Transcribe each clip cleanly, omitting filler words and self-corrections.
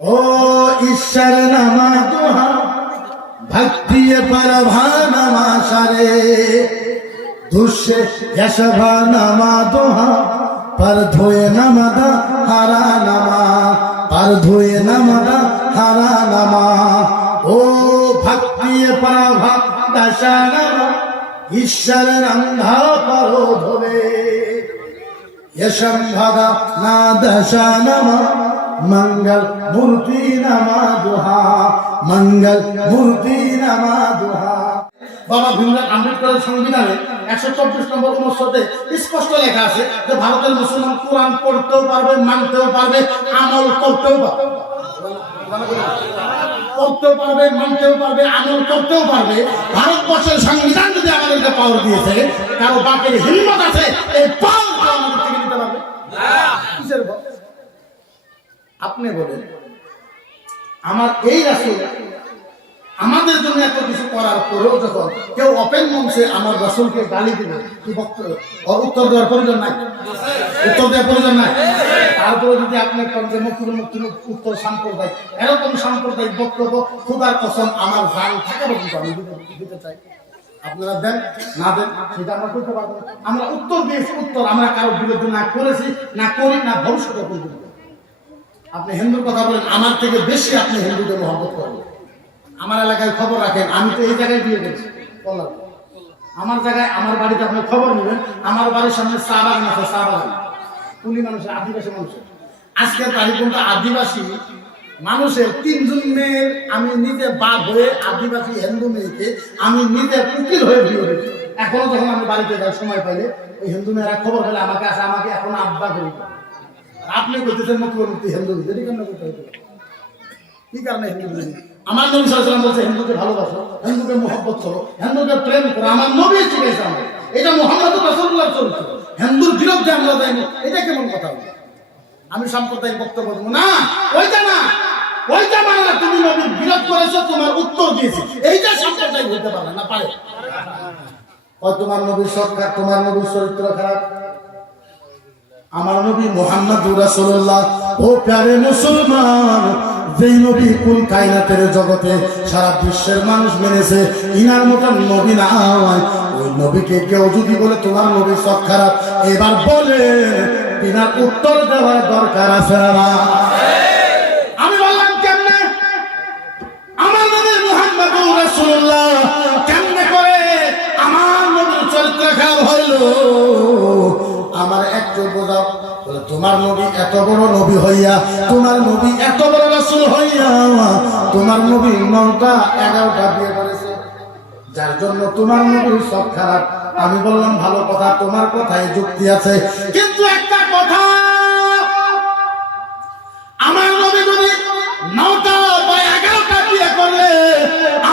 ओ ईश्वर नमा दुहा भक्ति पर भानमा सारे दुष्य यशभा नमा दुहा पर धोए नमदा हरा नमा पर धोए नमदा हरा नमा ओ भक्ति पर दशा नमा ईश्वर रंधा परो धोले यशंभगा ना दशा नमा मंगल मूर्ति नमा दुहा मंगल मूर्ति नमा दुहा। बाबा भीमराव আম্বেদকরের সংবিধানে 124 নম্বর অনুচ্ছেদে স্পষ্ট লেখা আছে যে ভারতের মুসলমান কোরআন পড়তেও পারবে, মানতেও পারবে, আমল করতেও পারবে। পড়তেও পারবে, মানতেও পারবে, আমল করতেও পারবে। ভারতবর্ষের সংবিধান যদি আমাদেরকে পাওয়ার দিয়েছে, কারো বাপের হিম্মত আছে এই পাওয়ার আমাদের থেকে নিতে পারবে না। কিসের ভয়? আপনি বলেন, আমার এই রাসূল আমাদের জন্য এত কিছু করার পরেও যখন কেউ ওপেন মঞ্চে আমার রাসূলকে গালি দিবে, কি বক্তব্য উত্তর দেওয়ার প্রয়োজন নাই? উত্তর দেওয়ার প্রয়োজন নাই। তারপরে যদি আপনি মুক্তি উত্তর সাম্প্রদায়িক, এরকম সাম্প্রদায়িক বক্তব্য খোদার কসম আমার জান থাকে বলতে আমি দিতে চাই। আপনারা দেন না দেন সেটা আমরা করতে পারবো। আমরা উত্তর দিয়েছি, উত্তর আমরা কারোর বিরুদ্ধে না করেছি, না করি, না ভবিষ্যতে করব। আপনি হিন্দুর কথা বলেন, আমার থেকে বেশি আপনি হিন্দুদের মহব্বত করেন। আমার এলাকায় খবর রাখেন, আমি তো এই জায়গায় বিয়ে করেছি, আমার জায়গায় আমার বাড়িতে আপনি খবর নেবেন, আমার বাড়ির সামনে চা বাগান আছে, চা বাগান কুলি মানুষের, আদিবাসী মানুষের। আজকের তারিখ কিন্তু আদিবাসী মানুষের 3 জন মেয়ের আমি নিজে বাদ হয়ে আদিবাসী হিন্দু মেয়েকে আমি নিজে উকিল হয়ে বিয়ে করেছি। এখনো যখন আমি বাড়িতে যাই সময় পাইলে ওই হিন্দু মেয়েরা খবর পেলে আমাকে আসে, আমাকে এখন আব্বা করি। আপনি বলতেছেন মুখ্যমন্ত্রী হিন্দু, যদি কেন করতে হতো? কি কারণে হিন্দু? আমার নবী সাল্লাল্লাহু আলাইহি ওয়াসাল্লাম বলছে হিন্দুকে ভালোবাসো, হিন্দুকে মহব্বত করো, হিন্দুকে প্রেম করো। আমার নবী শিখিয়েছে আমাদের, এটা মুহাম্মদুর রাসূলুল্লাহর চরিত্র। হিন্দুর বিরুদ্ধে আমরা যাইনি, এটা কেমন কথা? আমি সাম্প্রদায়িক বক্তব্য দেবো না, ওইটা না, ওইটা মানে না। তুমি নবীর বিরোধ করেছো, তোমার উত্তর দিয়েছি, এইটা সাম্প্রদায়িক হইতে পারে না, পারে? তোমার নবীর সরকার, তোমার নবীর চরিত্র খারাপ। আমার নবী মুহাম্মদুর রাসূলুল্লাহ, ও প্যারে মুসলমান, যেই নবী কুল কায়নাতের জগতে সারা বিশ্বের মানুষ মেনেছে, ইনার মতন নবী নাই। ওই নবীকে কেউ যদি বলে তোমার নবীর সব খারাপ, এবার বলে বিনার উত্তর দেওয়ার দরকার আছে না? আমি বললাম কেমনে আমার নবী মুহাম্মদুর রাসূলুল্লাহ কেমনে করে আমার নবীর চরিত্র খারাপ হইল? আমার একটু বোঝাও। বলে তোমার নবী এত বড় নবী হইয়া, তোমার নবী এত বড় রাসূল হইয়া, তোমার নবী 9টা 11টা বিয়ে করেছে, যার জন্য তোমার নবীর সব খারাপ। আমি বললাম ভালো কথা, তোমার কথায় যুক্তি আছে, কিন্তু একটা কথা, আমার নবী যদি 9টা বা 11টা বিয়ে করলে,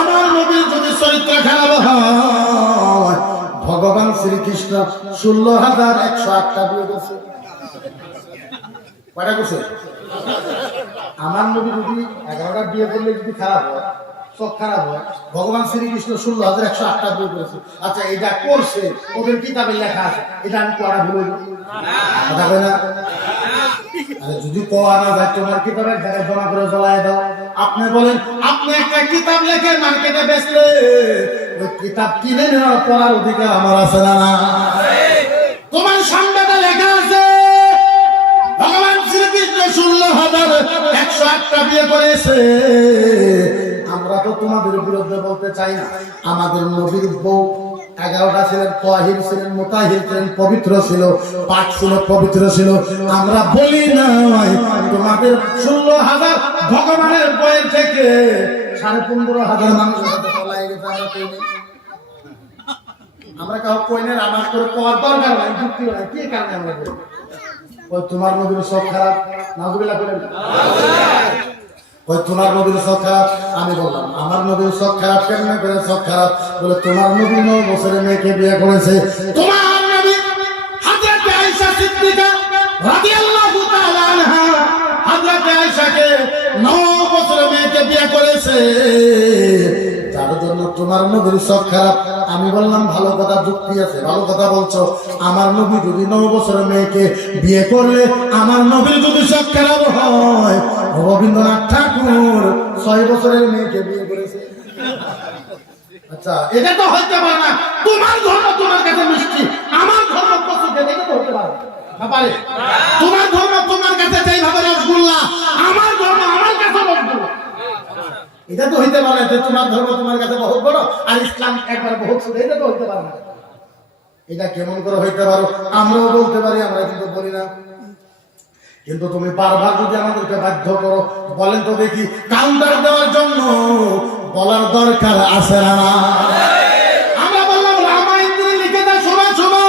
আমার নবীর যদি চরিত্র খারাপ হয়, ভগবান শ্রীকৃষ্ণ 16,108টা বিয়ে করছে। কয়টা করছে? আমার নবী যদি 11টা বিয়ে করলে যদি খারাপ হয়, সব খারাপ হয়, ভগবান শ্রীকৃষ্ণ 16,108টা বিয়ে করেছে। আচ্ছা, এটা করছে ওদের কিতাবে লেখা আছে, এটা আমি পড়া ভুলে কথা কই না? যদি পড়া না যায়, তোমার কিতাবের জায়গায় জমা করে জ্বলায় দাও। আপনি বলেন, আপনি একটা কিতাব লেখে মার্কেটে বেচলে, ওই কিতাব কিনে নেওয়ার পড়ার অধিকার আমার আছে না? তোমার সংবাদে লেখা আছে ভগবান শ্রীকৃষ্ণ 16,108টা বিয়ে করেছে। আমরা তো তোমাদের বিরুদ্ধে বলতে চাই না। আমাদের নবীর বউ 11টা ছিলেন, তাহির ছিলেন, মুতাহির ছিলেন, পবিত্র ছিল, পাক ছিল, পবিত্র ছিল। আমরা বলি না তোমাদের 16,000 ভগবানের বইয়ের থেকে 15,500 মানুষের সাথে পলাই গেছে। আমরা কাউ কইনের আমার করে পাওয়ার দরকার নাই, যুক্তি নাই। কি কারণে আমরা বলি ওই তোমার নবীর সব খারাপ? নাউজুবিল্লাহ করেন। ওই তোমার নবীর সব খারাপ। আমি বললাম আমার নবীর সব খারাপ। কেমনে করে সব খারাপ? বলে তোমার নবী 9 বছরের মেয়েকে বিয়ে করেছে। তোমার নবী হযরত আয়েশা সিদ্দিকা রাদিয়াল্লাহু তাআলা আনহা হযরত আয়েশাকে 9 বছরের মেয়েকে বিয়ে করেছে, যার জন্য তোমার নবীর সব খারাপ। আমি বললাম ভালো কথা, যুক্তি আছে, ভালো কথা বলছো। আমার নবী যদি 9 বছরের মেয়েকে বিয়ে করলে, আমার নবীর যদি সব খারাপ হয়, রবীন্দ্রনাথ ঠাকুর 6 বছরের মেয়েকে বিয়ে করেছে। আচ্ছা, এটা তো হইতে পারে না। তোমার ধর্ম তোমার কাছে মিষ্টি, আমার ধর্ম কচু খেতে তো হতে পারে না, পারে? তোমার ধর্ম তোমার কাছে যেইভাবে রসগোল্লা, আমার ধর্ম আমার কাছে রসগোল্লা। এটা তো হইতে পারে যে তোমার ধর্ম তোমার কাছে বহুত বড় আর ইসলাম একবার বহুত ছোট, এটা তো হইতে পারে না। এটা কেমন করে হইতে পারো? আমরাও বলতে পারি, আমরা কিন্তু বলি না। কিন্তু তুমি বারবার যদি আমাদেরকে বাধ্য করো, বলেন তো দেখি, কাউন্টার দেওয়ার জন্য বলার দরকার আছে না? আমরা বললাম রামায়ণ যিনি লিখেছে, শোনো শোনো,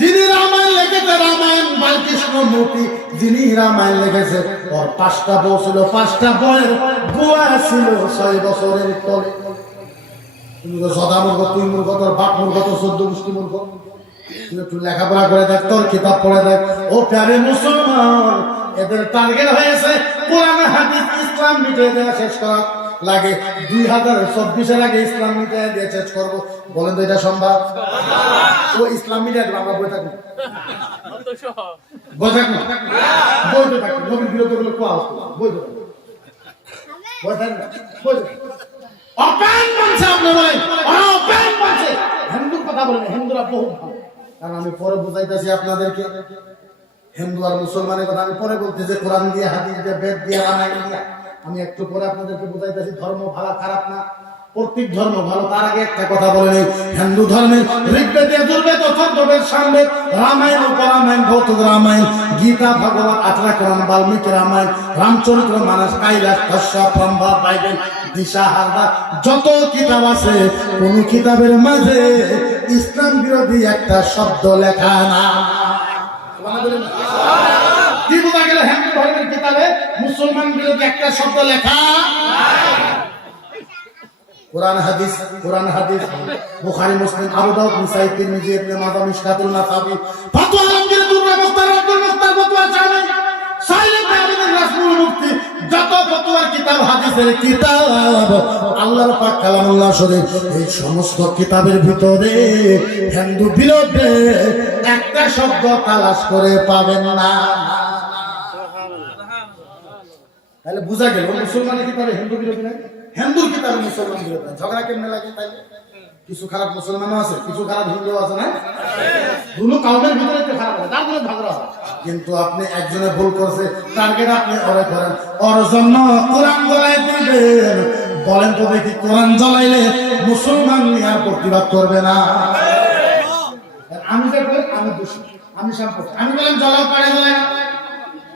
যিনি রামায়ণ লিখেছে, রামায়ণ বালকৃষ্ণ মূর্তি যিনি রামায়ণ লিখেছে, ওর 5টা বউ ছিল, 5টা বউয়ের বুয়া ছিল 6 বছরের তলে। তুমি তো সদা মূর্খ, তুই মূর্খ, তোর বাপ মূর্খ, তোর 14 গোষ্ঠী মূর্খ। একটু লেখাপড়া করে দেখ, তোর কিতাব পড়ে দেখ। ও প্যারে মুসলমান, এদের টার্গেট হয়েছে কোরআন হাদিস ইসলাম মিটিয়ে দেওয়া শেষ করা লাগে। 2024 আগে ইসলাম মিটিয়ে দিয়ে শেষ করবো। বলেন তো এটা সম্ভব? ও ইসলাম মিটিয়ে দেবো, আমরা বই থাকবো, বই থাকবো, বই তো থাকবো। নবীর বিরোধী গুলো কোয়া বই তো বই থাকবে, বই অপেন মানছে। আপনি বলেন অপেন মানছে। হিন্দুর কথা বলেন, হিন্দুরা বহুত ভালো। কারণ আমি পরে বুঝাইতেছি আপনাদেরকে, হিন্দু আর মুসলমানের কথা আমি পরে বলতেছি, কোরআন দিয়ে, হাদিস দিয়ে, বেদ দিয়ে, রামায়ণ দিয়ে। আমি একটু পরে আপনাদেরকে বুঝাইতেছি ধর্ম ভালো খারাপ না, প্রত্যেক ধর্ম ভালো। তার আগে একটা কথা বলে নেই, হিন্দু ধর্মের ঋগ্বেদ, যজুর্বেদ, অথর্ববেদ, সামবেদ, রামায়ণ, উপরামায়ণ, ভৌতিক রামায়ণ, গীতা, ভাগবত, আঠরা কোরআন, বাল্মীকি রামায়ণ, রামচরিত্র মানস, কাইলাস, কশ্যপ, ব্রহ্মা, বাইবেল, দিশা, হারদা, যত কিতাব আছে, কোন কিতাবের মাঝে ইসলাম বিরোধী একটা শব্দ লেখা না। কি বোঝা গেল? হিন্দু ধর্মের কিতাবে মুসলমান বিরোধী একটা শব্দ লেখা। কোরআন হাদিস, কোরআন হাদিস, বুখারী, মুসলিম, আবু দাউদ, নিসাই, তিরমিজি, ইবনে মাজাহ, মিশকাতুল মাসাবি, ফাতওয়া আলমগীর, দুররা মুস্তার, আব্দুল মুস্তার, ফতোয়া জামি, সাইলেন্ট আবেদিন, রাসূল মুফতি, যত ফতোয়ার কিতাব, হাদিসের কিতাব, আল্লাহর পাক কালামুল্লাহ শরীফ, এই সমস্ত কিতাবের ভিতরে হিন্দু বিরোধী একটা শব্দ তালাশ করে পাবেন না। তাহলে বুঝা গেল মুসলমানের কিতাবে হিন্দু বিরোধী নাই, হিন্দুর কিতাবে মুসলমান বিরোধী নাই। ঝগড়া কেমনে লাগে? তাইলে কিছু খারাপ মুসলমানও আছে, কিছু খারাপ হিন্দু আছে না? দুটো কাউমের ভিতরে তো খারাপ আছে, তার ভিতরে ঝগড়া হয়। কিন্তু আপনি একজনে ভুল করছে, টার্গেট আপনি ওরে করেন, ওর জন্য কোরআন জ্বলাই দিবেন। বলেন তো দেখি, কোরআন জ্বলাইলে মুসলমান নিয়ে প্রতিবাদ করবে না? আমি যে কই, আমি দোষী, আমি সম্পদ, আমি বলেন জ্বলাও, পারে জ্বলাই না।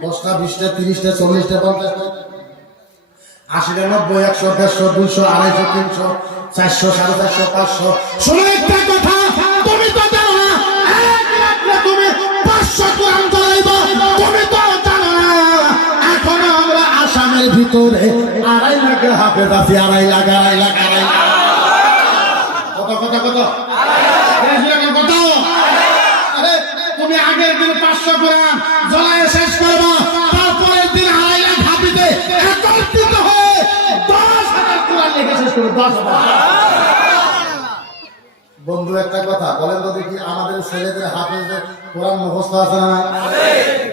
10টা 20টা 30টা 40টা 50টা 80টা 90 100 150 200 250 300 400 450 500। শোনো একটা কথা, তুমি তো জানো না এক রাতে তুমি 500 কোরআন জ্বলাইবা, তুমি তো জানো না এখনো আমরা আসামের ভিতরে 2.5 লাখ হাফেজ আছি। 2.5 লাখ কত কত কত কত? আরে তুমি আগের দিন 500 কোরআন জ্বলাই শেষ করবা, তারপরের দিন 2.5 লাখ হাফেজে একত্রিত হয়ে 10,000 কোরআন লিখে শেষ করবে। 10,000। বন্ধু একটা কথা বলেন তো দেখি, আমাদের ছেলেদের হাফেজদের কোরআন মুখস্থ আছে না?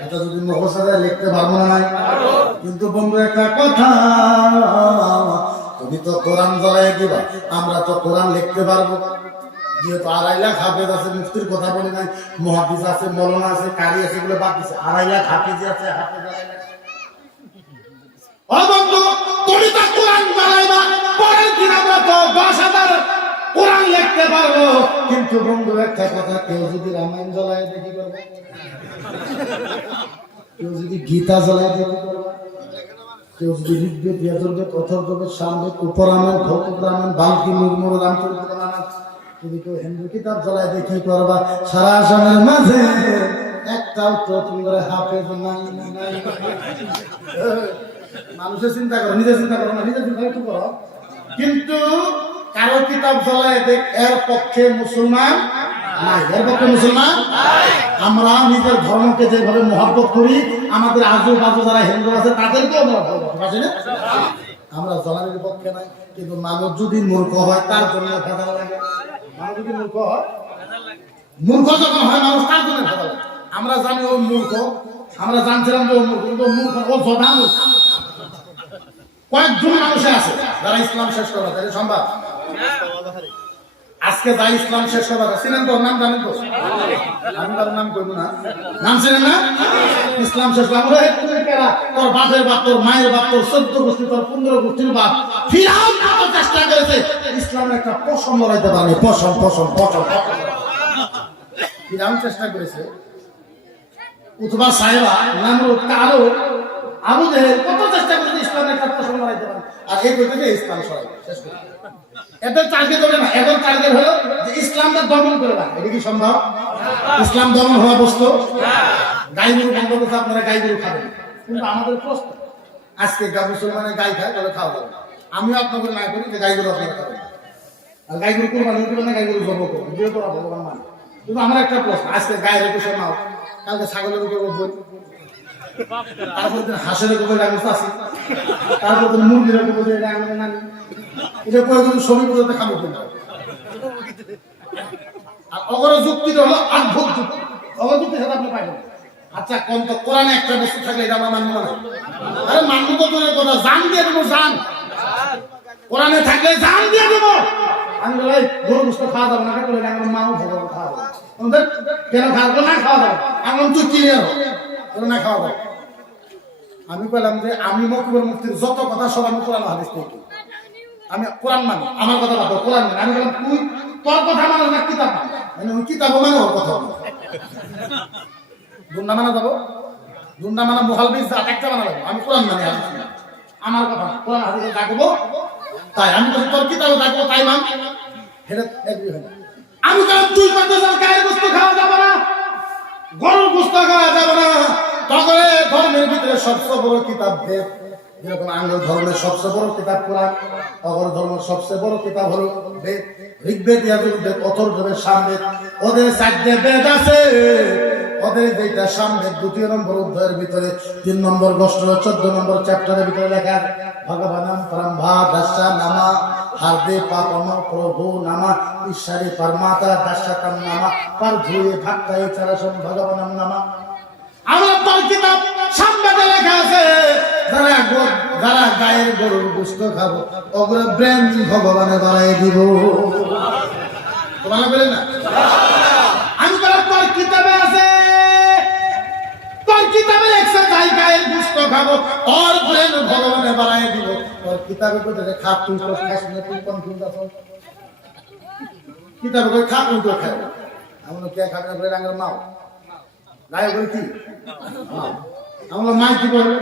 এটা যদি মুখস্থ আছে লিখতে পারবো না? কিন্তু বন্ধু একটা কথা, তুমি তো কোরআন জ্বলাই দিবা, আমরা তো কোরআন লিখতে পারবো। যেহেতু 2.5 লাখ হাফেজ আছে, মুফতির কথা বলি নাই, মুহাদ্দিস আছে, মৌলানা আছে, কারি আছে, এগুলো বাদ দিছে। 2.5 লাখ হাফেজ আছে, হাফেজ আছে। ও বন্ধু, তুমি তো কোরআন জ্বলাইবা, পরের দিন আমরা তো 10,000 কোরআন লিখতে পারবো। কিন্তু বন্ধু একটা কথা, কেউ যদি রামায়ণ জ্বলায় দেখি করবে, কেউ যদি গীতা জ্বলায় দেখি করবে, কেউ যদি ঋগ্বেদ, যজুর্বেদ, অথর্ববেদ, সামবেদ, উপরামায়ণ, ভৌতিক রামায়ণ, বাল্মীকি, মুর্মুর, রামচরিত্র মানস, যদি কেউ হিন্দু কিতাব জ্বলায় দেখি করবা। সারা আসামের মাঝে একটাও তো তোমার হাফেজ নাই। মানুষের চিন্তা করো, নিজের চিন্তা করো না, নিজের চিন্তা একটু করো। কিন্তু কারো কিতাব জ্বলায় দেখ, এর পক্ষে মুসলমান নাই, এর পক্ষে মুসলমান। আমরা নিজের ধর্মকে যেভাবে মহব্বত করি, আমাদের আজুবাজু যারা হিন্দু আছে তাদেরকেও আমরা ভালোবাসি না? আমরা জ্বলানোর পক্ষে নাই। কিন্তু মানুষ যদি মূর্খ হয়, তার জন্য ভেজাল লাগে। মানুষ যদি মূর্খ হয়, মূর্খ যখন হয় মানুষ, তার জন্য ভেজাল লাগে। আমরা জানি ও মূর্খ, আমরা জানছিলাম যে ও জদান কয়েকজন মানুষে আছে যারা ইসলাম শেষ করবে, তাই সম্ভব? আজকে যাই ইসলাম শেষ করবে, চিনেন তোর নাম জানেন তো? আমি তার নাম করবো না, নাম চিনেন না? ইসলাম শেষ করবে তোর বাপের বাপ, তোর মায়ের বাপ, তোর 14 গোষ্ঠী, তোর 15 গোষ্ঠীর বাপ ফিরাউন কত চেষ্টা করেছে ইসলামের একটা পশম লড়াইতে পারেনি। পশম পশম পশম ফিরাউন চেষ্টা করেছে, উতবা সাহেবা নামরুদ কারুন আবু জেহেল কত চেষ্টা করেছে ইসলামের একটা পশম লড়াইতে পারে, আর এই করতে ইসলাম সরাই শেষ করে। এদের টার্গেট হবে না, এদের টার্গেট হলো যে ইসলামটা দমন করে না। এটা কি সম্ভব? ইসলাম দমন হওয়া বস্তু? গাই গরু বন্ধ করতে আপনারা গাই গরু খাবেন, কিন্তু আমাদের প্রশ্ন আজকে মুসলমানের গাই খায় তাহলে খাওয়া যাবে। আমিও আপনাকে না করি যে গাই গরু আপনারা খাবেন, আর গাই গরু কোরবানি দিবেন না, গাই গরু জব করবেন, যেহেতু ভগবান মানে। কিন্তু আমার একটা প্রশ্ন, আজকে গায়ের একুশে মাও, কালকে ছাগলের উপরে বই, তারপর দিন হাঁসের উপরে আমি চাষি, তারপর দিন মুরগির উপরে এটা আমাদের নানি, এটা কয়েকজন শ্রমিক পর্যন্ত খাবো কিনা। আর অগর যুক্তিটা হলো অদ্ভুত যুক্তি, অগর যুক্তি সাথে আপনি পাইবেন। আচ্ছা কোন তো কোরআনে একটা বস্তু থাকলে এটা আমরা মানবো না? আরে মানবো তো দূরের কথা, জান দিয়ে দেবো, জান কোরআনে থাকলে জান দিয়ে দেবো। আমি বলে গরু গোস্ত খাওয়া যাবে না, আমার মাও ভগবান খাওয়া যাবে, কেন খাওয়া না খাওয়া যাবে? আমার তুই ক্লিয়ার না খাওয়া যাবে। আমি বললাম যে আমি মকবুল মুফতির যত কথা সব আমি কোরআন হাদিস থেকে, আমি কোরআন মানি, আমার কথা বলবো কোরআন মানি। আমি বললাম তুই তোর কথা মানো না কিতাব মানে ওই কিতাব মানে ওর কথা বলো। দুন্না মানা যাবো, দুন্না মানা মোহালবিস একটা মানা যাবো, আমি কোরআন মানি, আমার কথা কোরআন হাদিসে ডাকবো তাই। আমি বলছি তোর কিতাবে ডাকবো তাই মান, এটা এগ্রি হয় না। আমি বললাম তুই করতে চাস গায়ের গোস্ত খাওয়া যাবে না, গরুর গোস্ত খাওয়া যাবে না, তবে ধর্মের ভিতরে সবচেয়ে বড় কিতাব বেদ, যেরকম আঙ্গল ধর্মের সবচেয়ে বড় কিতাব কোরআন, অগর ধর্মের সবচেয়ে বড় কিতাব হলো বেদ, ঋগ্বেদ, যজুর্বেদ, অথর্ববেদ, সামবেদ। ওদের 4টে বেদ আছে, ওদের যেটা সামবেদ 2 নম্বর অধ্যায়ের ভিতরে 3 নম্বর গোষ্ঠ 14 নম্বর চ্যাপ্টারের ভিতরে লেখা ভগবানম ব্রহ্মা দশা নামা হার্দে পাপম প্রভু নামা ঈশ্বরী পরমাতা দশাতম নামা পর ধুয়ে ভক্তায় চরসম ভগবানম নামা। আমার তোর কিতাব সামবেদে লেখা আছে যারা গায়ের গরুর গোশত খাবো ওগুলো ব্রেন ভগবানে বাড়াই দিব। তোমার বলে না আমি বলে তোর কিতাবে আছে, তোর কিতাবে লেখছে তাই গায়ের গোশত খাবো আর ব্রেন ভগবানে বাড়াই দিব। তোর কিতাবে কোথায় খা তুই তো খাস না, তুই কনফিউজ আছো। কিতাবে কই খা তুই তো খাও, আমরা কে খাবে না বলে রাঙ্গের মাও গায়ে বলে কি আমরা মাই কি বলে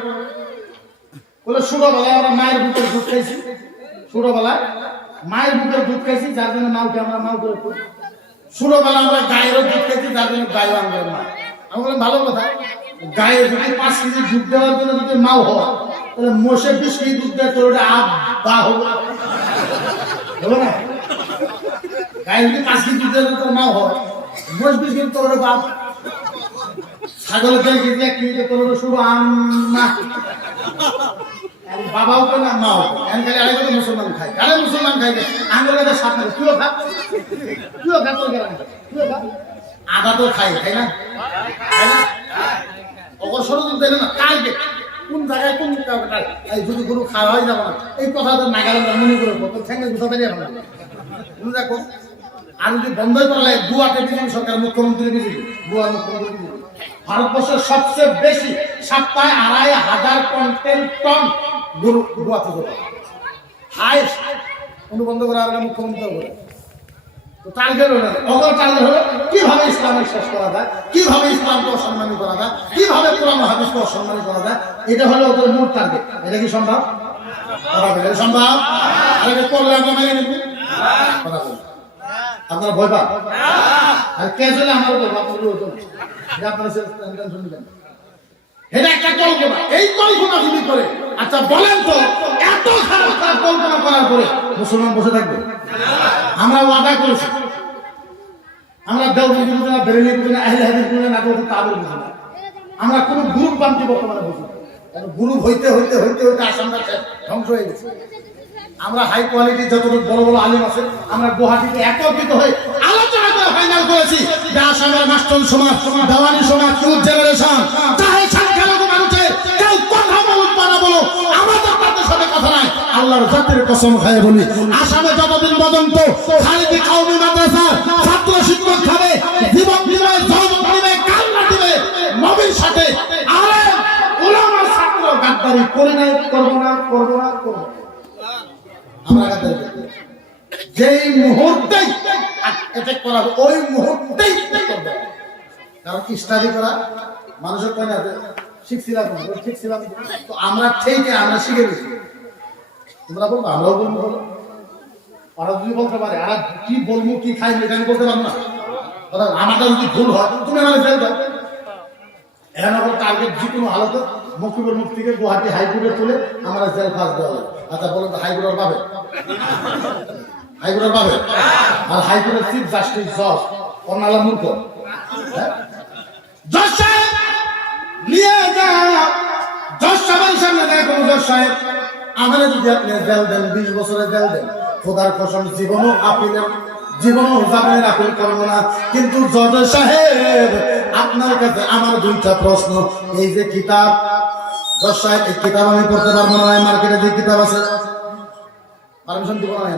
বলে ছোটবেলায় আমরা মায়ের বুকের দুধ খাইছি, ছোটবেলায় মায়ের বুকের দুধ খাইছি যার জন্য মাউকে আমরা মাউ করে করি। ছোটবেলা আমরা গায়েরও দুধ খাইছি যার জন্য গায়ে আমরা মা। আমি বললাম ভালো কথা, গায়ে যদি 5 কেজি দুধ দেওয়ার জন্য যদি মাও হয় তাহলে মোষে 20 কেজি দুধ দেয় তোর ওটা আব্বা হবে হলো না? গায়ে যদি 5 কেজি দুধ দেওয়ার তোর মাও হয়, মোষ 20 কেজি তোর বাপ, ছাগলের 1 কেজি 1 কেজি তোর শুধু আম্মা, বাবাও তো না মাও খালি আরেক কথা মুসলমান খায়। আরে মুসলমান খাই আঙ্গুল কাছে সাপ না, তুইও খা, তুইও খা, তোর গেলাম তুইও খা, আদা তো খাই খাই না, খাই না অগর সরু দুধ দেয় না কালকে কোন জায়গায় কোন এই যদি গরু খাওয়া হয় যাবো না এই কথা তো নাগালেন্দ মনে করে তোর ঠ্যাঙ্গে গুছাতে যাবে না। দেখো আর যদি বন্ধই করলে গুয়াতে বিজেপি সরকার মুখ্যমন্ত্রী বিজেপি, গুয়ার মুখ্যমন্ত্রী বিজেপি। ভারতবর্ষের সবচেয়ে বেশি সপ্তাহে 2500 টন গরু গুয়াতে যেতে হাইস্ট অনুবন্ধ করা আর মুখ্যমন্ত্রী বলে। তো টার্গেট হলো অগর টার্গেট হলো কিভাবে ইসলামের শেষ করা যায়, কিভাবে ইসলামকে অসম্মানী করা যায়, কিভাবে কোরআন হাদিসকে অসম্মানী করা যায়, এটা হলো ওদের মূল টার্গেট। এটা কি সম্ভব? এটা সম্ভব? আর এটা করলে আমরা মেনে নেব? আপনারা ভয় পান? আর কে চলে আমার উপর আপনারা টেনশন নেবেন। এটা একটা কল্পনা, এই কল্পনা যদি করে আচ্ছা বলেন তো এত খারাপ কল্পনা করার পরে মুসলমান বসে থাকবে? আমরা ওয়াদা করেছি, আমরা দেওবন্দি বুঝি না, বেরেলি বুঝি না, আহলে হাদিস বুঝি না, তাদের বুঝি না, আমরা কোনো গ্রুপ বানতে বর্তমানে বুঝি না। গ্রুপ হইতে হইতে হইতে হইতে আসামটা ধ্বংস হয়ে গেছে। আমরা হাই কোয়ালিটি যত বড় বড় আলেম আছে আমরা গুয়াহাটিতে একত্রিত হয়ে আলোচনা করে ফাইনাল করেছি যে আসামের মাস্টার সমাজ, দেওয়ানি সমাজ, ইউথ জেনারেশন আল্লাহর জাতির কসম খায় বলি, আসামে যতদিন পর্যন্ত খালিদি কওমি মাদ্রাসা ছাত্র শিক্ষক খাবে, জীবন দিবে, জগৎ দিবে, কান্না দিবে, নবীর সাথে আলেম উলামা ছাত্র গাদ্দারি করে নাই, করবো না, করবো না, করবো না। আমরা গাদ্দারি করি, যেই মুহূর্তেই অ্যাটাক করা হবে ওই মুহূর্তেই করবে। কারণ স্টাডি করা মানুষের কয় না শিখছিলাম, শিখছিলাম তো আমরা ঠিক আমরা শিখে গেছি। তোমরা বলবো, আমরাও বলবো, বলো ওরা যদি বলতে পারে আর কি বলবো কি খাই এটা আমি বলতে পারবো না। আমারটা যদি ভুল হয় তুমি আমার ফেল দাও। এখন আমার টার্গেট যে কোনো হালতে মকিবুল মুফতিকে গুয়াহাটি হাইকোর্টে তুলে আমরা জেল ফাঁস দেওয়া হবে। আচ্ছা বলুন তো হাইকোর্টের পাবে, হাইকোর্টের পাবে, আর হাইকোর্টের চিফ জাস্টিস জজ কর্নালা মূর্খ জজ সাহেব নিয়ে যা, জজ সাহেবের সামনে দেয় কোনো জজ সাহেব আমারে যদি আপনি জেল দেন 20 বছরের জেল দেন, খোদার কসম জীবনও আপিলের জীবনও জামিনের আপিল করবো না। কিন্তু জজ সাহেব আপনার কাছে আমার দুইটা প্রশ্ন, এই যে কিতাব জজ সাহেব এই কিতাব আমি পড়তে পারবো না, মার্কেটে যে কিতাব আছে পারমিশন দিব না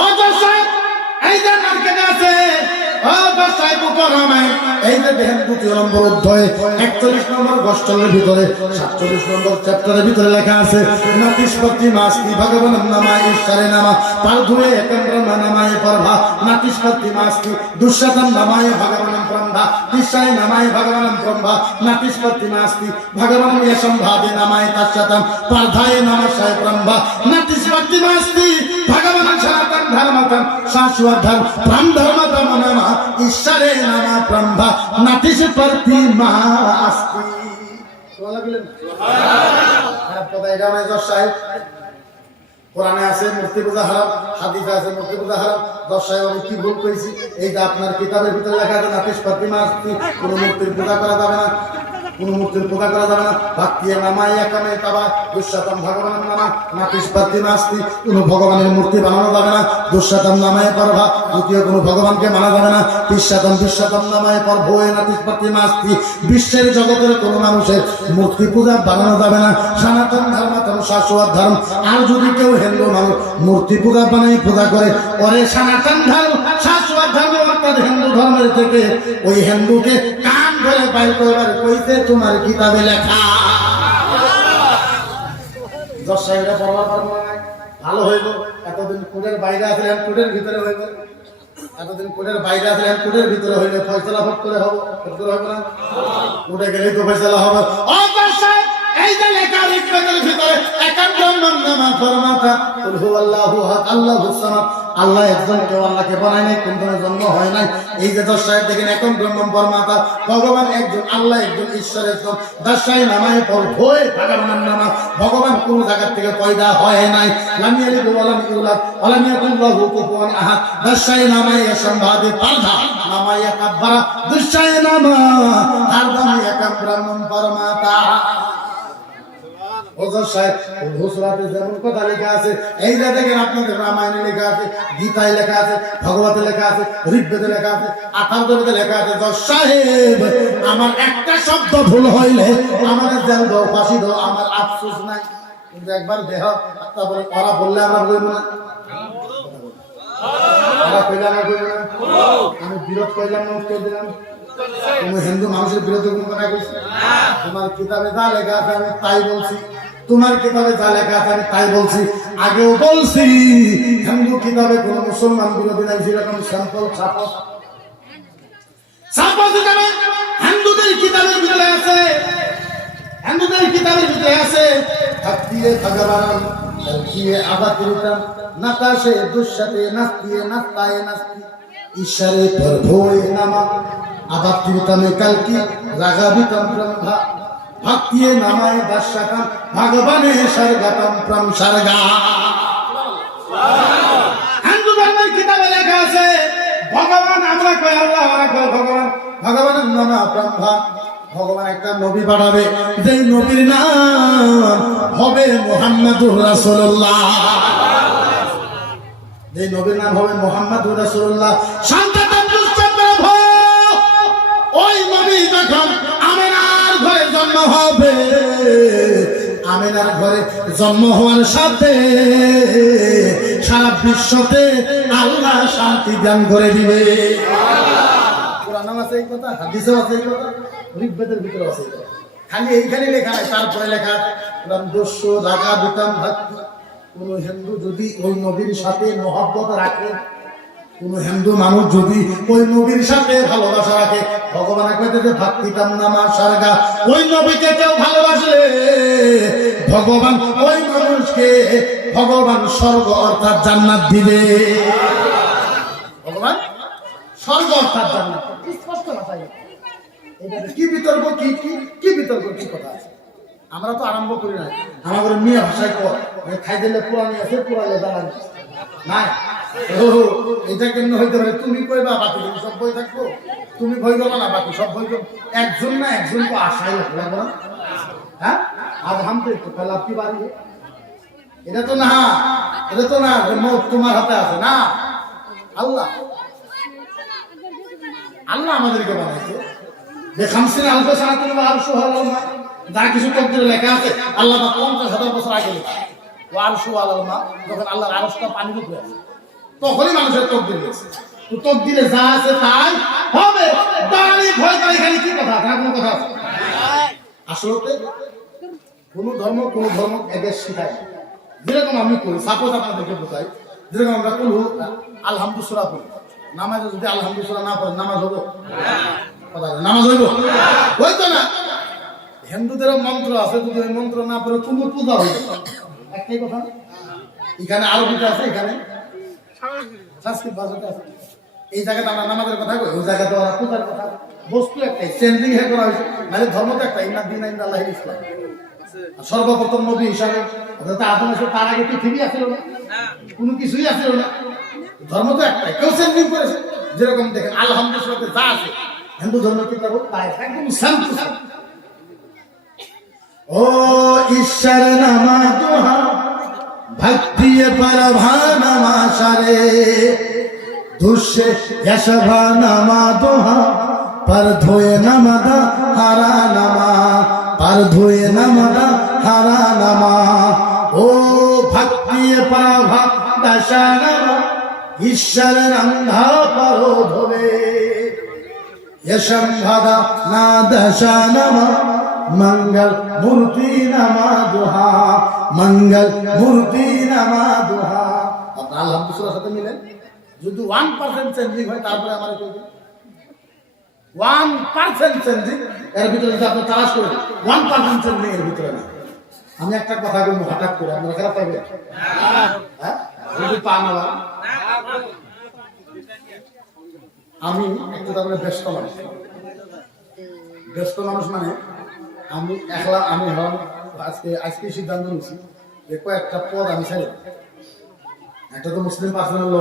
ও জজ সাহেব, এই যে মার্কেটে আছে ও জজ সাহেব উপর আমায় এই যে দেখেন 2 নম্বর অধ্যায় 41 নম্বর গোষ্ঠের ভিতরে 47 নম্বর চ্যাপ্টারের ভিতরে লেখা আছে নাতিশপতি মাস্তি ভগবান নামায় ঈশ্বরে নামা পাল ধুয়ে একাম্রমা নামায় পরভা নাতিশপতি মাস্তি দুঃশতম নামায় ভগবান ব্রহ্মা তিসায় নামায় ভগবান ব্রহ্মা নাতিশপতি মাস্তি ভগবান যশম্ভাদে নামায় তৎশতম পার্ধায় নমঃ ব্রহ্মা নাতিশপতি মাস্তি ভগবান সনাতন ধর্মতম শাশ্বত ধর্ম ব্রহ্ম ধর্মতম নামা ঈশ্বরে নামা ব্রহ্মা নাতিশপতি মাস্তি। কোরআনে আছে মূর্তি পূজা হারাম, হাদিসে আছে মূর্তি পূজা হারাম। জজ সাহেব আমি কি ভুল করেছি? এই যে আপনার কিতাবের ভিতরে লেখা আছে নাতিশপতি মাস্তি, কোন মূর্তির পূজা করা যাবে না, কোন মূর্তির পূজা করা যাবে না। ভক্তিয়ে নামায় একামে তাবা দুঃশতম ভগবানের নামা নাতিশপতি মাস্তি, কোন ভগবানের মূর্তি বানানো যাবে না। দুঃশতম নামায় পরভা দ্বিতীয় কোন ভগবানকে মানা যাবে না। বিশ্বতম নামায় পরভয়ে নাতিশপতি মাস্তি, বিশ্বের জগতের কোন মানুষের মূর্তি পূজা বানানো যাবে না। সনাতন ধর্মতম শাশ্বত ধর্ম। আর যদি কেউ হিন্দু মানুষ মূর্তি পূজা বানাই পূজা করে ওরে সনাতন ধর্ম শাশ্বত ধর্ম অর্থাৎ হিন্দু ধর্মের থেকে ওই হিন্দুকে কান ধরে বাইর করবার কইতে তোমার কিতাবে লেখা। জজ সাহেবরা পড়বার পারবো না, ভালো হইব। এতদিন কোর্টের বাইরে আসলেন কোর্টের ভিতরে হইব, এতদিন কোর্টের বাইরে আসলেন কোর্টের ভিতরে হইলে ফয়সালা ফট করে হবে, ফট করে হবে না, কোর্টে গেলেই তো ফয়সালা হবে। ও জজ সাহেব এই যে লেখা রিকবেদের ভিতরে একান্তম নামা ফরমাতা কুল হুয়াল্লাহু আহাদ আল্লাহুস সামাদ, আল্লাহ একজন, কেউ আল্লাহকে বানায় নাই, কোন ধরনের জন্ম হয় নাই। এই যে জজ সাহেব দেখেন একম ব্রহ্ম পরমাতা ভগবান একজন, আল্লাহ একজন, ঈশ্বর একজন। জজ সাহেব নামায় পর ভয় ভগবানের নামা ভগবান কোন জায়গা থেকে পয়দা হয় নাই। লাম ইয়ালিদ ওয়া লাম ইউলাদ ওয়া লাম ইয়াকুল লাহু কুফুয়ান আহাদ। জজ সাহেব নামায় সম্ভাদে পারধা নামায় কাব্বারা জজ সাহেব নামা আরদাম একম ব্রহ্ম পরমাতা। যেমন কথা লেখা আছে এই যে দেখেন আপনাদের রামায়ণে লেখা আছে, গীতায় লেখা আছে, ভগবতে লেখা আছে, ঋগ্বেদে লেখা আছে, আঠারোতে লেখা আছে। জজ সাহেব আমার একটা শব্দ ভুল হইলে আমাদের জেল দাও, ফাঁসি দাও, আমার আফসোস নাই। কিন্তু একবার দেহ তারপরে ওরা বললে আমরা বলবো না, ওরা কইলে আমরা বলবো না। আমি বিরোধ করলাম না, উত্তর দিলাম। তুমি হিন্দু মানুষের বিরুদ্ধে কোন কথা কইছি? তোমার কিতাবে যা লেখা আছে আমি তাই বলছি, তোমার কিতাবে যা লেখা আছে আমি তাই বলছি। আগেও বলছি হিন্দু কিতাবে কোন মুসলমান বিরোধী নাই, যেরকম স্যাম্পল ছাপস হিসাবে হিন্দুদের কিতাবের ভিতরে আছে, হিন্দুদের কিতাবের ভিতরে আছে ভক্তিয়ে ভগবান ভক্তিয়ে আবাতিরতাম নাতাশে দুঃশতে নাস্তিয়ে নাস্তায়ে নাস্তি ঈশ্বরে প্রভুয়ে নামা আবাতিরতামে কালকি রাগাবিতম ব্রহ্মা ভক্তিয়ে নামায় দাস্যাকাম ভগবানে স্বর্গতম প্রম স্বর্গা। হিন্দু ধর্মের কিতাবে লেখা আছে ভগবান, আমরা কই আল্লাহ, ওরা কই ভগবান। ভগবানের নাম ব্রহ্মা, ভগবান একটা নবী পাঠাবে, যেই নবীর নাম হবে মুহাম্মাদুর রাসূলুল্লাহ, যেই নবীর নাম হবে মুহাম্মাদুর রাসূলুল্লাহ। শান্তাতাম দুষ্প্রভু ওই নবী যখন আমেনার ঘরে জন্ম হবে, আমিনার ঘরে জন্ম হওয়ার সাথে সারা বিশ্বতে আল্লাহ শান্তি দান করে দিবে। কোরআনে আছে এই কথা, হাদিসে আছে এই কথা, ঋগ্বেদের ভিতরে আছে এই কথা। খালি এইখানে লেখা নাই, তারপরে লেখা দস্য রাগা বিতাম ভক্তি। কোন হিন্দু যদি ওই নবীর সাথে মহব্বত রাখে, কোন হিন্দু মানুষ যদি ওই নবীর সাথে ভালোবাসা রাখে, ভগবান কইতেছে ভক্তিতাম নামা সারগা, ওই নবীকে কেউ ভালোবাসলে ভগবান ওই মানুষকে ভগবান স্বর্গ অর্থাৎ জান্নাত দিবে। ভগবান স্বর্গ অর্থাৎ জান্নাত, স্পষ্ট ভাষায়। এটা কি বিতর্ক, কি বিতর্ক, কি কথা আছে? আমরা তো আরম্ভ করি না, আমাদের মেয়ে ভাষায় খাই দিলে পুরানি আছে, পুরালে দাঁড়ানি নাই। এটা কেন হইতে পারে? তুমি কইবা বাকি সব বই থাকবো, তুমি ভয় করবো না, বাকি সব ভয় করবো। একজন না একজন তো আশাই লাগবে না। হ্যাঁ, আজ হাম তো একটু ফেলা কি বাড়ি, এটা তো না, এটা তো না মত তোমার হাতে আছে না। আল্লাহ আল্লাহ আমাদেরকে বানাইছে যে খামসিন আলফা সানাতুল আরশু আলাল মা, যা কিছু তকদিরে লেখা আছে আল্লাহ 50,000 বছর আগে লেখা। ওয়া আরশু আলাল মা, যখন আল্লাহর আরশটা পানির উপরে আছে তখনই মানুষের তকদির গেছে। তো তকদিরে যা আছে তাই হবে। দাঁড়িয়ে ভয় করে এখানে কি কথা আছে? কোনো কথা আছে? আসলে কোন ধর্ম একে শিখায়। যেরকম আমি করি, সাপোজ আপনাদেরকে বোঝাই, যেরকম আমরা করি আলহামদুলিল্লাহ পড়ি, নামাজে যদি আলহামদুলিল্লাহ না পড়ে নামাজ হবো? কথা নামাজ হইব? হইতো না। হিন্দুদের মন্ত্র আছে, যদি ওই মন্ত্র না পড়ে কোনো পূজা হইবে একটাই কথা। এখানে আরবিতে আছে, এখানে সংস্কৃত ভাষাতে আছে। এই জায়গাটা আমরা নামাজের কথা কই, ওই জায়গাতে ওরা পূজার কথা। বস্তু একটাই, চেঞ্জিং হয়ে করা হয়েছে। মানে ধর্ম তো একটা, ইন্না দিন আল্লাহ ইসলাম। সর্বপ্রথম নবী হিসাবে আদম এসে তার আগে পৃথিবী আসছিল না, কোনো কিছুই আসছিল না। ধর্ম তো একটাই, কেউ চেঞ্জিং করেছে। যেরকম দেখেন আলহামদুলিল্লাহ যা আছে হিন্দু ধর্মের কিতাব তাই একদম শান্ত। ও ঈশ্বর নামা দোহা ভক্তি পরভা নামা সারে দুষ্যে যশভা নামা দোহা पर धोए नमदा हरा नमा, पर धोए नमदा हरा नमा। ओ भक्ति पराभा दशा नमा ईश्वर नंदा परो धोवे यशंभदा ना दशा नमा मंगल मूर्ति नमा दुहा, मंगल मूर्ति नमा दुहा। अपना अल्हम्दुलिल्लाह साथे मिले যদি 1% চেঞ্জিং হয় তারপরে আমার 1% চেঞ্জিং এর ভিতরে যদি আপনি তালাশ করেন 1% চেঞ্জিং এর ভিতরে না। আমি একটা কথা বলবো হঠাৎ করে, আপনারা খারাপ পাবেন? হ্যাঁ, যদি পান না। আমি একটু তারপরে ব্যস্ত মানুষ মানে আমি একলা, আমি হলাম আজকে সিদ্ধান্ত নিয়েছি যে কয়েকটা পদ আমি চাই। একটা তো মুসলিম পার্সোনাল ল,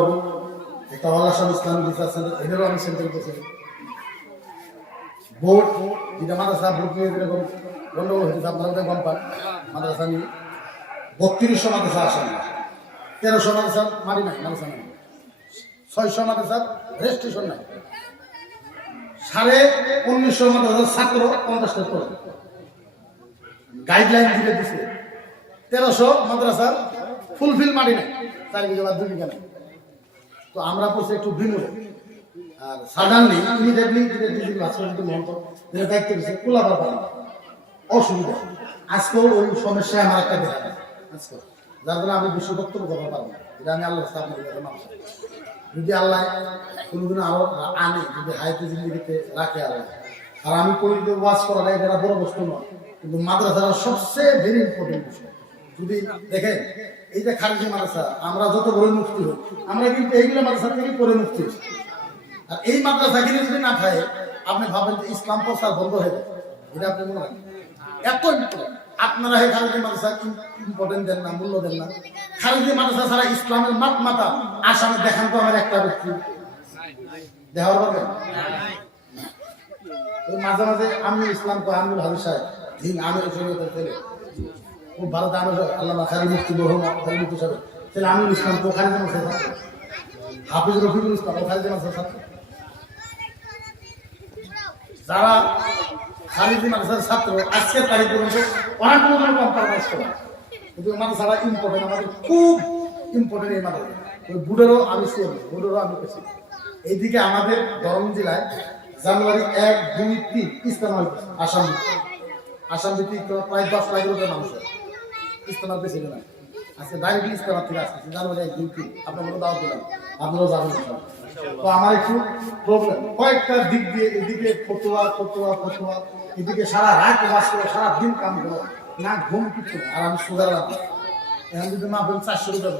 একটা আল্লাহ ইসলাম রিসার্চ সেন্টার, এটারও আমি সেন্টার করছি। বোর্ড যেটা মাদ্রাসা বোর্ড নিয়ে যেরকম গন্ডগোল হয়েছে আপনারা ওটা গম পান। মাদ্রাসা নিয়ে 3200 মাদ্রাসা আসে না, 1300 মাদ্রাসা মারি নাই, মাদ্রাসা নাই, 600 মাদ্রাসার রেজিস্ট্রেশন নাই, 1950 মাদ্রাসার ছাত্র 50টা করে গাইডলাইন দিলে দিছে। 1300 মাদ্রাসার ফুলফিল মারি নাই, 4 বিঘা বা 2 বিঘা নাই। তো আমরা পড়ছি একটু ভিন্ন। আর সাধারণলি ইমিডিয়েটলি রাষ্ট্রপতি মহন্ত দায়িত্ব দিচ্ছে কোলাবার পারেন অসুবিধা। আজকেও ওই সমস্যায় আমার একটা দেখা যায় আজকে, যার জন্য আমি বিশ্ব বক্তব্য করতে পারবো না। এটা আমি আল্লাহ আপনাদের কাছে মাপ চাই। যদি আল্লাহ কোনোদিন আরো আনে, যদি হাইতে জিন্দিগিতে রাখে আল্লাহ, আর আমি করি ওয়াজ করা যায়, এটা বড় বস্তু নয়, কিন্তু মাদ্রাসাটা সবচেয়ে ভেরি ইম্পর্টেন্ট বিষয়। যদি দেখেন এই যে খারিজি মাদ্রাসা, আমরা যত বড় মুক্তি হই, আমরা কিন্তু এইগুলো মাদ্রাসা থেকে পরে মুক্তি হয়েছি। আর এই মাদ্রাসাগুলি যদি না থাকে, আপনি ভাবেন যে ইসলাম প্রচার বন্ধ হয়ে যাবে। এটা আপনি মনে রাখেন, এত আপনারা এই খারিজি মাদ্রাসা ইম্পর্টেন্ট দেন না, মূল্য দেন না। খারিজি মাদ্রাসা ছাড়া ইসলামের মাতা আসামে দেখান তো আমার একটা ব্যক্তি দেখার পারবেন? মাঝে মাঝে আমি ইসলাম কো আমি ভাবি সাহেব দিন আমি খুব ভালো দাম আল্লাহ খালি মুক্তি বহু খালি মুক্তি সাহেব তাহলে আমি ইসলাম কো খারিজি মাদ্রাসা হাফিজ রফিকুল ইসলাম খারিজি মাদ্রাসা ছাত্র। যারা খালিদি মাদ্রাসার ছাত্র আজকের তারিখ পর্যন্ত ওরা কোনো কম্প্রোমাইজ করে না। কিন্তু মাদ্রাসাটা ইম্পর্টেন্ট, আমাদের খুব ইম্পর্টেন্ট এই মাদ্রাসা। ওই বুডেরও আমি শুনি, বুডেরও আমি পেছি। এইদিকে আমাদের দরং জেলায় জানুয়ারি 1, 2, 3 ইস্তেমা হয়েছে আসাম ভিত্তিক প্রায় 10 লাখের উপরে মানুষের ইস্তেমা পেয়েছিল না। আজকে ডাইরেক্টলি ইস্তেমা থেকে আসতেছে জানুয়ারি 1, 2, 3 আপনার কোনো দাওয়াত দিলাম, আপনারাও যাবেন। তো আমার একটু প্রবলেম কয়েকটা দিক দিয়ে, এদিকে ফতুয়া, এদিকে সারা রাত বাস করে, সারা দিন কাম করো, না ঘুম কিছু না। আর আমি সুগার লাগবে, এখন যদি মা বলেন 400 টাকা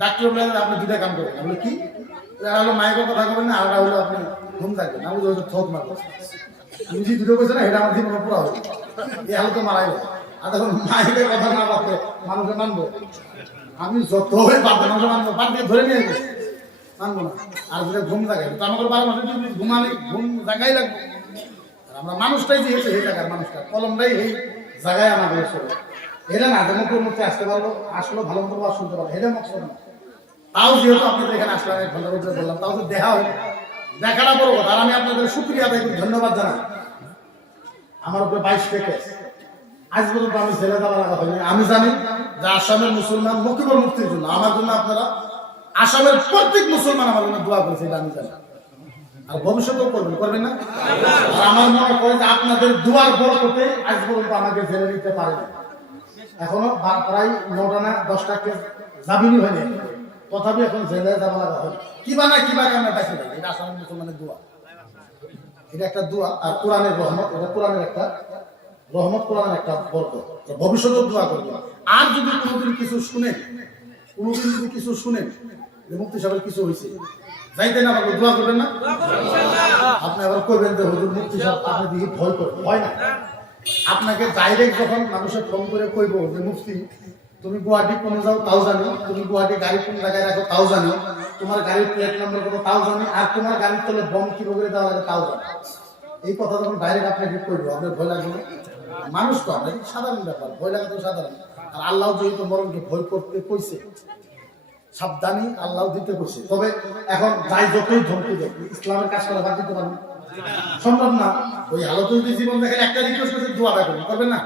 ডাক্তার বলে আপনি 2টা কাম করেন। আমি কি হলো মায়ের কথা বলবেন না, আর হলো আপনি ঘুম থাকবেন। আমি তো থোক মারবো, নিজে 2টো কইছে না, এটা আমার জীবনে পুরো হবে, এই হালে তো মারাই হবে। আর তখন মায়ের কথা না বাদলে মানুষে মানবো, আমি যত হয়ে পাবো মানুষে মানবো, বাদ দিয়ে ধরে নিয়ে গেছে মানবো না। আর যেটা ঘুম জাগাই তো আমাকে 12 মাসে ঘুমালে ঘুম জাগাই লাগবে। আর আমরা মানুষটাই যে হয়েছে এই জায়গার মানুষটা, কলমটাই এই জায়গায় আমাদের চলে। এটা না যেমন তোর মধ্যে আসতে পারলো, আসলো ভালো মতো বা শুনতে পারলো, এটা মতো না। তাও যেহেতু আপনাদের এখানে আসলাম 1 ঘন্টা করে বললাম, তাও তো দেখা হয়, দেখাটা বড় কথা। আর আমি আপনাদের শুক্রিয়া আদায় করি, ধন্যবাদ জানাই। আমার উপরে 22 থেকে আজ পর্যন্ত আমি ছেলে দেওয়া লাগা হয়নি। আমি জানি যে আসামের মুসলমান মকিবুল মুফতির জন্য, আমার জন্য আপনারা আসামের প্রত্যেক মুসলমান আমার জন্য দোয়া করেছে, এটা আমি জানি। আর ভবিষ্যতেও করবেন না। আর আমার মনে করে যে আপনাদের দোয়ার বরকতে আজ পর্যন্ত আমাকে জেলে নিতে পারে না। এখনো প্রায় 9টা না 10টা কেস জামিনই হয়নি, তথাপি এখন জেলে যাওয়া লাগা হয়। কিবা আমরা পাইছি না। এটা আসামের মুসলমানের দোয়া, এটা একটা দোয়া। আর কোরআনের রহমত, এটা কোরআনের একটা রহমত, কোরআনের একটা বরকত। ভবিষ্যতেও দোয়া করবেন। আর যদি কোনোদিন কিছু শুনেন যে মুফতি সাহেবের কিছু হয়েছে, যাইতে না পারবো, দোয়া করবেন না? আপনি আবার করবেন যে হুজুর মুফতি সাহেব আপনি দিয়ে ভয় করবেন, হয় না। আপনাকে ডাইরেক্ট যখন মানুষের ফোন করে কইব যে মুফতি তুমি গুয়াহাটি কোন যাও তাও জানি, তুমি গুয়াহাটি গাড়ি কোন জায়গায় রাখো তাও জানি, তোমার গাড়ির প্লেট নাম্বার কত তাও জানি, আর তোমার গাড়ির তলে বম কিভাবে করে দেওয়া লাগে তাও জানি। এই কথা যখন ডাইরেক্ট আপনাকে কইব, আপনার ভয় লাগবে না? মানুষ তো আমরা সাধারণ ব্যাপার, ভয় লাগা তো সাধারণ। আর আল্লাহ যেহেতু মরণকে ভয় করতে কইছে, সাবধানী আল্লাহ দিতে কইছে। তবে এখন যাই যতই ধমকি দেয়, ইসলামের কাজ করা বাদ দিতে পারবেন সম্ভব না। ওই হালতে যদি জীবন দেখেন, একটা রিকোয়েস্ট করছে দোয়াটা করবেন না।